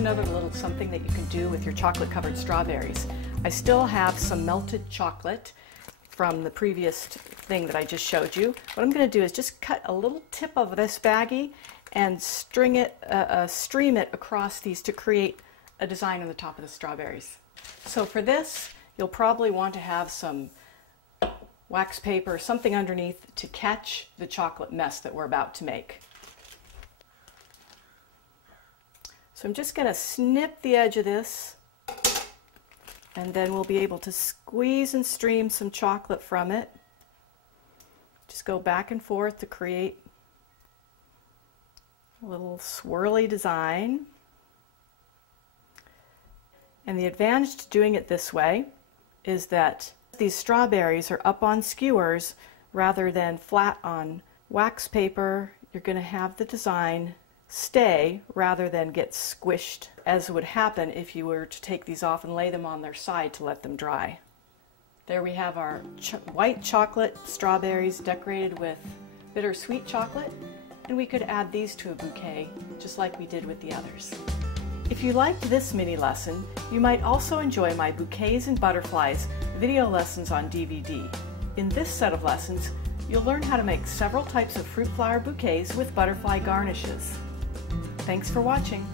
another little something that you can do with your chocolate covered strawberries. I still have some melted chocolate from the previous thing that I just showed you. What I'm going to do is just cut a little tip of this baggie and stream it across these to create a design on the top of the strawberries. So for this, you'll probably want to have some wax paper or something underneath to catch the chocolate mess that we're about to make. So I'm just going to snip the edge of this, and then we'll be able to squeeze and stream some chocolate from it. Just go back and forth to create a little swirly design. And the advantage to doing it this way is that these strawberries are up on skewers rather than flat on wax paper. You're going to have the design stay rather than get squished, as would happen if you were to take these off and lay them on their side to let them dry. There we have our white chocolate strawberries decorated with bittersweet chocolate, and we could add these to a bouquet just like we did with the others. If you liked this mini lesson, you might also enjoy my Bouquets and Butterflies video lessons on DVD. In this set of lessons, you'll learn how to make several types of fruit flower bouquets with butterfly garnishes. Thanks for watching.